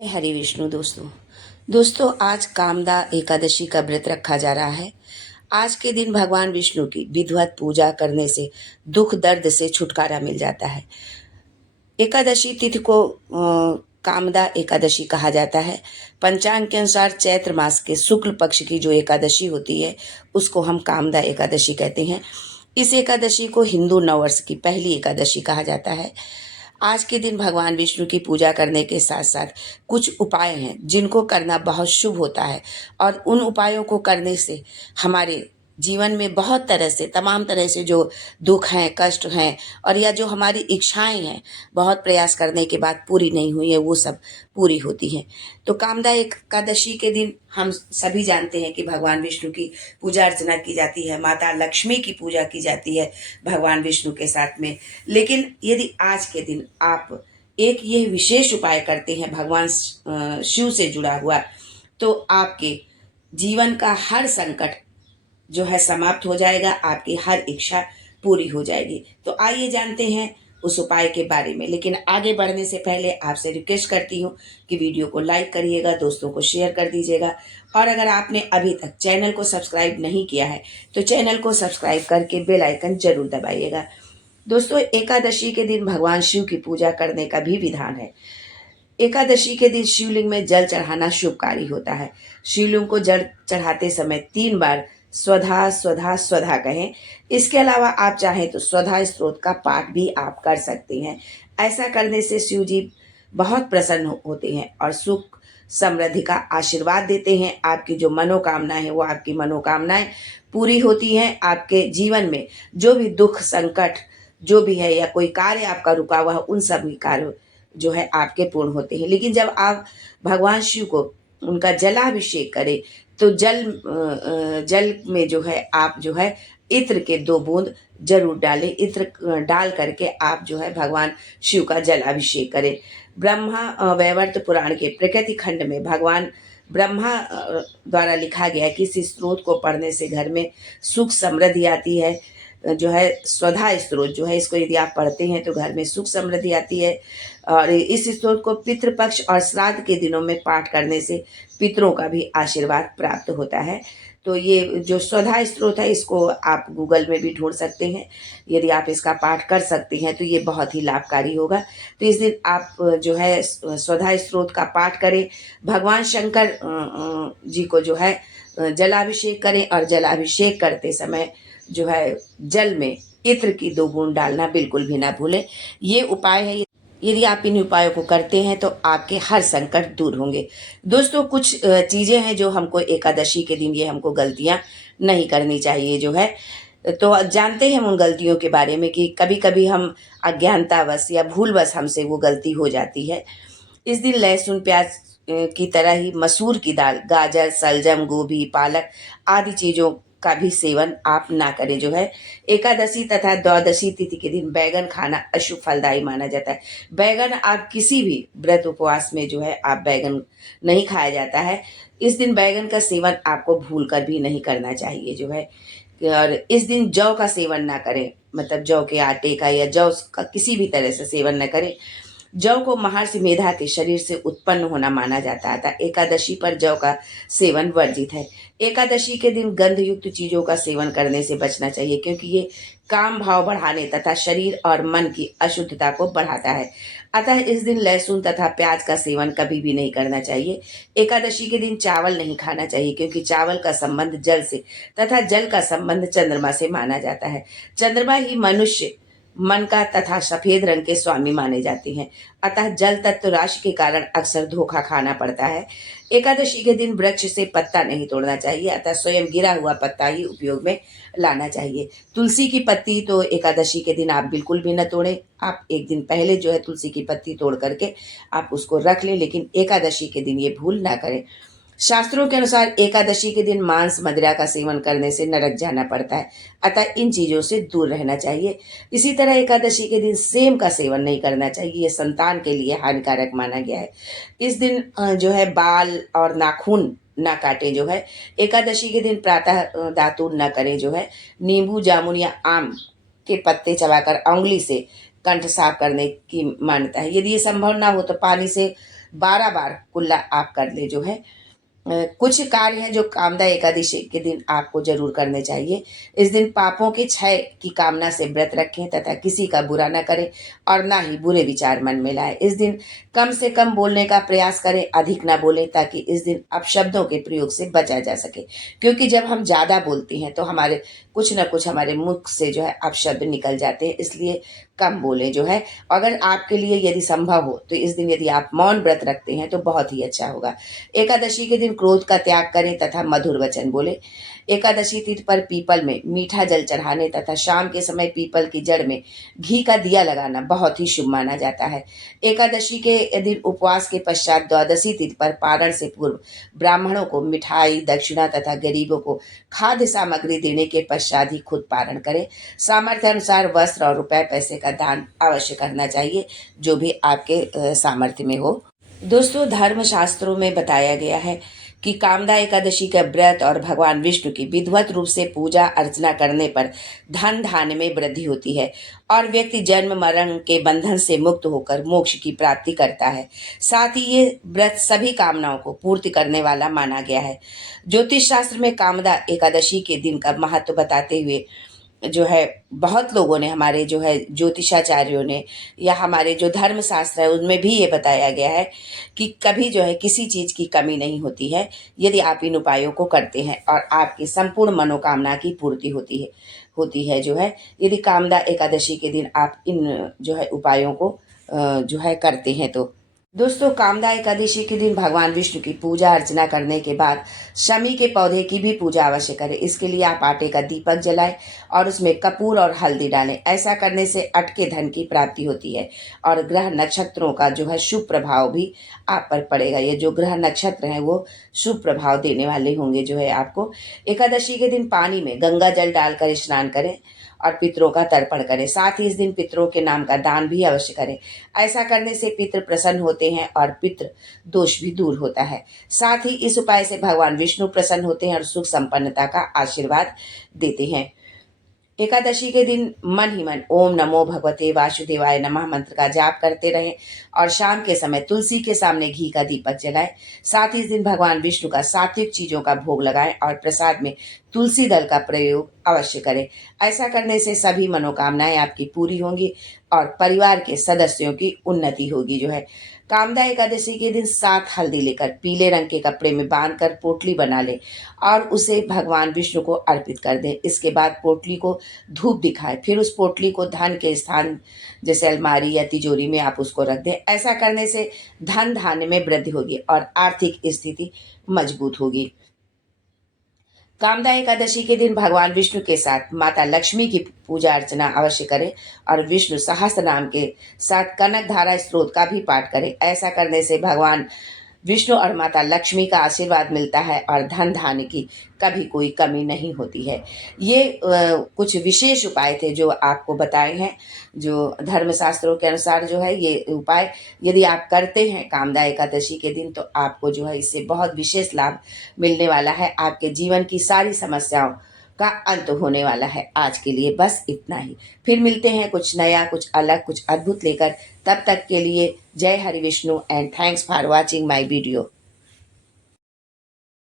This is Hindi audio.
हरे विष्णु दोस्तों आज कामदा एकादशी का व्रत रखा जा रहा है। आज के दिन भगवान विष्णु की विधिवत पूजा करने से दुख दर्द से छुटकारा मिल जाता है। एकादशी तिथि को कामदा एकादशी कहा जाता है। पंचांग के अनुसार चैत्र मास के शुक्ल पक्ष की जो एकादशी होती है उसको हम कामदा एकादशी कहते हैं। इस एकादशी को हिंदू नववर्ष की पहली एकादशी कहा जाता है। आज के दिन भगवान विष्णु की पूजा करने के साथ साथ कुछ उपाय हैं जिनको करना बहुत शुभ होता है और उन उपायों को करने से हमारे जीवन में बहुत तरह से तमाम तरह से जो दुख हैं, कष्ट हैं और या जो हमारी इच्छाएं हैं बहुत प्रयास करने के बाद पूरी नहीं हुई है वो सब पूरी होती हैं। तो कामदा एकादशी के दिन हम सभी जानते हैं कि भगवान विष्णु की पूजा अर्चना की जाती है, माता लक्ष्मी की पूजा की जाती है भगवान विष्णु के साथ में। लेकिन यदि आज के दिन आप एक ये विशेष उपाय करते हैं भगवान शिव से जुड़ा हुआ, तो आपके जीवन का हर संकट जो है समाप्त हो जाएगा, आपकी हर इच्छा पूरी हो जाएगी। तो आइए जानते हैं उस उपाय के बारे में। लेकिन आगे बढ़ने से पहले आपसे रिक्वेस्ट करती हूँ कि वीडियो को लाइक करिएगा, दोस्तों को शेयर कर दीजिएगा और अगर आपने अभी तक चैनल को सब्सक्राइब नहीं किया है तो चैनल को सब्सक्राइब करके बेल आइकन जरूर दबाइएगा। दोस्तों एकादशी के दिन भगवान शिव की पूजा करने का भी विधान है। एकादशी के दिन शिवलिंग में जल चढ़ाना शुभकारी होता है। शिवलिंग को जल चढ़ाते समय 3 बार स्वधा स्वधा स्वधा कहें। इसके अलावा आप चाहें तो स्वधा स्त्रोत का पाठ भी आप कर सकते हैं। ऐसा करने से शिव जी बहुत प्रसन्न होते हैं और सुख समृद्धि का आशीर्वाद देते हैं। आपकी जो मनोकामनाएं है वो आपकी मनोकामनाएं पूरी होती हैं। आपके जीवन में जो भी दुख संकट जो भी है या कोई कार्य आपका रुका हुआ है उन सभी कार्य जो है आपके पूर्ण होते हैं। लेकिन जब आप भगवान शिव को उनका जलाभिषेक करें तो जल में जो है आप जो है इत्र के 2 बूंद जरूर डालें। इत्र डाल करके आप जो है भगवान शिव का जलाभिषेक करें। ब्रह्मा वैवर्त पुराण के प्रकृति खंड में भगवान ब्रह्मा द्वारा लिखा गया है कि इस स्त्रोत को पढ़ने से घर में सुख समृद्धि आती है। जो है स्वधा स्त्रोत जो है इसको यदि आप पढ़ते हैं तो घर में सुख समृद्धि आती है। और इस स्त्रोत को पितृपक्ष और श्राद्ध के दिनों में पाठ करने से पितरों का भी आशीर्वाद प्राप्त होता है। तो ये जो स्वधा स्त्रोत है इसको आप गूगल में भी ढूंढ सकते हैं। यदि आप इसका पाठ कर सकते हैं तो ये बहुत ही लाभकारी होगा। तो इस दिन आप जो है स्वधा स्त्रोत का पाठ करें। भगवान शंकर जी को जो है जलाभिषेक करें और जलाभिषेक करते समय जो है जल में इत्र की 2 बूंद डालना बिल्कुल भी ना भूलें। ये उपाय है, यदि आप इन उपायों को करते हैं तो आपके हर संकट दूर होंगे। दोस्तों कुछ चीज़ें हैं जो हमको एकादशी के दिन ये हमको गलतियां नहीं करनी चाहिए जो है। तो जानते हैं हम उन गलतियों के बारे में कि कभी कभी हम अज्ञानतावश या भूलवश हमसे वो गलती हो जाती है। इस दिन लहसुन प्याज की तरह ही मसूर की दाल, गाजर, सलजम, गोभी, पालक आदि चीज़ों का भी सेवन आप ना करें जो है। एकादशी तथा द्वादशी तिथि के दिन बैगन खाना अशुभ फलदायी माना जाता है। बैगन आप किसी भी व्रत उपवास में जो है आप बैगन नहीं खाया जाता है। इस दिन बैगन का सेवन आपको भूल कर भी नहीं करना चाहिए जो है। और इस दिन जौ का सेवन ना करें, मतलब जौ के आटे का या जौ का किसी भी तरह से सेवन न करें। जौ को महर्षि मेधा के शरीर से उत्पन्न होना माना जाता था। एकादशी पर जौ का सेवन वर्जित है। एकादशी के दिन गंधयुक्त चीजों का सेवन करने से बचना चाहिए क्योंकि ये काम भाव बढ़ाने तथा शरीर और मन की अशुद्धता को बढ़ाता है। अतः इस दिन लहसुन तथा प्याज का सेवन कभी भी नहीं करना चाहिए। एकादशी के दिन चावल नहीं खाना चाहिए क्योंकि चावल का संबंध जल से तथा जल का संबंध चंद्रमा से माना जाता है। चंद्रमा ही मनुष्य मन का तथा सफेद रंग के स्वामी माने जाते हैं। अतः जल तत्व राशि के कारण अक्सर धोखा खाना पड़ता है। एकादशी के दिन वृक्ष से पत्ता नहीं तोड़ना चाहिए, अतः स्वयं गिरा हुआ पत्ता ही उपयोग में लाना चाहिए। तुलसी की पत्ती तो एकादशी के दिन आप बिल्कुल भी न तोड़ें। आप एक दिन पहले जो है तुलसी की पत्ती तोड़ करके आप उसको रख लें, लेकिन एकादशी के दिन ये भूल ना करें। शास्त्रों के अनुसार एकादशी के दिन मांस मदिरा का सेवन करने से नरक जाना पड़ता है, अतः इन चीजों से दूर रहना चाहिए। इसी तरह एकादशी के दिन सेम का सेवन नहीं करना चाहिए, ये संतान के लिए हानिकारक माना गया है। इस दिन जो है बाल और नाखून ना काटें जो है। एकादशी के दिन प्रातः दातून न करें जो है। नींबू, जामुन या आम के पत्ते चबाकर उंगली से कंठ साफ करने की मान्यता है। यदि ये संभव ना हो तो पानी से 12 बार कुल्ला आप कर ले जो है। कुछ कार्य हैं जो कामदा एकादशी के दिन आपको जरूर करने चाहिए। इस दिन पापों के क्षय की कामना से व्रत रखें तथा किसी का बुरा न करें और ना ही बुरे विचार मन में लाएं। इस दिन कम से कम बोलने का प्रयास करें, अधिक ना बोलें, ताकि इस दिन अपशब्दों के प्रयोग से बचा जा सके। क्योंकि जब हम ज्यादा बोलते हैं तो हमारे कुछ ना कुछ हमारे मुख से जो है अपशब्द निकल जाते हैं, इसलिए कम बोले जो है। अगर आपके लिए यदि संभव हो तो इस दिन यदि आप मौन व्रत रखते हैं तो बहुत ही अच्छा होगा। एकादशी के दिन क्रोध का त्याग करें तथा मधुर वचन बोले। एकादशी तिथि पर पीपल में मीठा जल चढ़ाने तथा शाम के समय पीपल की जड़ में घी का दिया लगाना बहुत ही शुभ माना जाता है। एकादशी के दिन उपवास के पश्चात द्वादशी तिथि पर पारण से पूर्व ब्राह्मणों को मिठाई, दक्षिणा तथा गरीबों को खाद्य सामग्री देने के पश्चात ही खुद पारण करें। सामर्थ्य अनुसार वस्त्र और रुपए पैसे का दान अवश्य करना चाहिए, जो भी आपके सामर्थ्य में हो। दोस्तों, धर्म शास्त्रों में बताया गया है कि कामदा एकादशी का व्रत और भगवान विष्णु की विधिवत रूप से पूजा अर्चना करने पर धन धान्य में वृद्धि होती है और व्यक्ति जन्म मरण के बंधन से मुक्त होकर मोक्ष की प्राप्ति करता है। साथ ही ये व्रत सभी कामनाओं को पूर्ति करने वाला माना गया है। ज्योतिष शास्त्र में कामदा एकादशी के दिन का महत्व बताते हुए जो है बहुत लोगों ने, हमारे जो है ज्योतिषाचार्यों ने या हमारे जो धर्म शास्त्र है उनमें भी ये बताया गया है कि कभी जो है किसी चीज की कमी नहीं होती है यदि आप इन उपायों को करते हैं और आपकी संपूर्ण मनोकामना की पूर्ति होती है जो है, यदि कामदा एकादशी के दिन आप इन जो है उपायों को जो है करते हैं तो। दोस्तों, कामदा एकादशी के दिन भगवान विष्णु की पूजा अर्चना करने के बाद शमी के पौधे की भी पूजा अवश्य करें। इसके लिए आप आटे का दीपक जलाएं और उसमें कपूर और हल्दी डालें। ऐसा करने से अटके धन की प्राप्ति होती है और ग्रह नक्षत्रों का जो है शुभ प्रभाव भी आप पर पड़ेगा। ये जो ग्रह नक्षत्र हैं वो शुभ प्रभाव देने वाले होंगे जो है आपको। एकादशी के दिन पानी में गंगा जल डालकर स्नान करें और पितरों का तर्पण करें। साथ ही इस दिन पितरों के नाम का दान भी अवश्य करें। ऐसा करने से पितृ प्रसन्न होते हैं और पितृ दोष भी दूर होता है। साथ ही इस उपाय से भगवान विष्णु प्रसन्न होते हैं और सुख संपन्नता का आशीर्वाद देते हैं। एकादशी के दिन मन ही मन ओम नमो भगवते वासुदेवाय नमः मंत्र का जाप करते रहें और शाम के समय तुलसी के सामने घी का दीपक जलाएं। साथ ही इस दिन भगवान विष्णु का सात्विक चीजों का भोग लगाएं और प्रसाद में तुलसी दल का प्रयोग अवश्य करें। ऐसा करने से सभी मनोकामनाएं आपकी पूरी होंगी और परिवार के सदस्यों की उन्नति होगी जो है। कामदा एकादशी के दिन 7 हल्दी लेकर पीले रंग के कपड़े में बांधकर पोटली बना ले और उसे भगवान विष्णु को अर्पित कर दें। इसके बाद पोटली को धूप दिखाएं, फिर उस पोटली को धन के स्थान जैसे अलमारी या तिजोरी में आप उसको रख दें। ऐसा करने से धन धान्य में वृद्धि होगी और आर्थिक स्थिति मजबूत होगी। कामदा एकादशी के दिन भगवान विष्णु के साथ माता लक्ष्मी की पूजा अर्चना अवश्य करें और विष्णु सहस्त्र नाम के साथ कनक धारा स्त्रोत का भी पाठ करें। ऐसा करने से भगवान विष्णु और माता लक्ष्मी का आशीर्वाद मिलता है और धन धान्य की कभी कोई कमी नहीं होती है। ये कुछ विशेष उपाय थे जो आपको बताए हैं, जो धर्मशास्त्रों के अनुसार जो है ये उपाय यदि आप करते हैं कामदा एकादशी के दिन तो आपको जो है इससे बहुत विशेष लाभ मिलने वाला है। आपके जीवन की सारी समस्याओं का अंत होने वाला है। आज के लिए बस इतना ही। फिर मिलते हैं कुछ नया, कुछ अलग, कुछ अद्भुत लेकर। तब तक के लिए जय Hari Vishnu and thanks for watching my video.